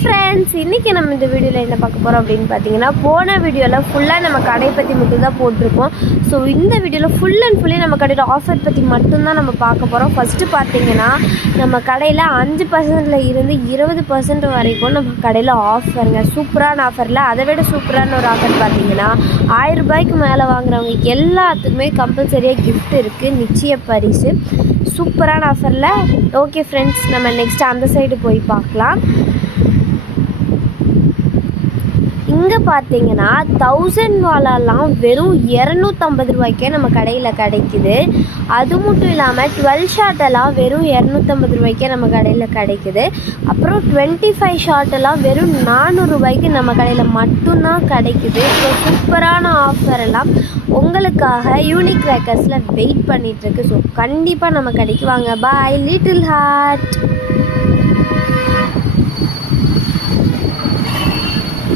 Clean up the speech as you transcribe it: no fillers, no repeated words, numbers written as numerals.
Friends, இன்றைக்கி நம்ம இந்த வீடியோவில் என்ன பார்க்க போகிறோம் அப்படின்னு பார்த்தீங்கன்னா, போன வீடியோவில் ஃபுல்லாக நம்ம கடை பற்றி மட்டும் தான் போட்டிருக்கோம். ஸோ இந்த வீடியோவில் ஃபுல் அண்ட் ஃபுல்லி நம்ம கடையில் ஆஃபர் பற்றி மட்டும்தான் நம்ம பார்க்க போகிறோம். ஃபஸ்ட்டு பார்த்தீங்கன்னா, நம்ம கடையில் 5% இருந்து 20% வரைக்கும் நம்ம கடையில் ஆஃபருங்க. சூப்பரான ஆஃபரில் அதை விட சூப்பரான ஒரு ஆஃபர் பார்த்தீங்கன்னா, 1000 ரூபாய்க்கு மேலே வாங்குறவங்க எல்லாத்துக்குமே கம்பல்சரியாக கிஃப்ட் இருக்குது, நிச்சய பரிசு. சூப்பரான ஆஃபரில். ஓகே ஃப்ரெண்ட்ஸ், நம்ம நெக்ஸ்ட் அந்த சைடு போய் பார்க்கலாம். இங்கே பார்த்தீங்கன்னா 1000 வாலாலாம் வெறும் 250 ரூபாய்க்கே நம்ம கடையில் கிடைக்குது. அது மட்டும் இல்லாமல் 12 ஷார்ட்டெல்லாம் வெறும் 250 ரூபாய்க்கே நம்ம கடையில் கிடைக்குது. அப்புறம் 25 ஷார்ட்டெல்லாம் வெறும் 400 ரூபாய்க்கு நம்ம கடையில் மட்டும்தான் கிடைக்குது. ஸோ சூப்பரான ஆஃபர் எல்லாம் உங்களுக்காக யூனிக் கிராக்கர்ஸில் வெயிட் பண்ணிகிட்ருக்கு. ஸோ கண்டிப்பாக நம்ம கடைக்கு வாங்க. பாய் லிட்டில் ஹார்ட்.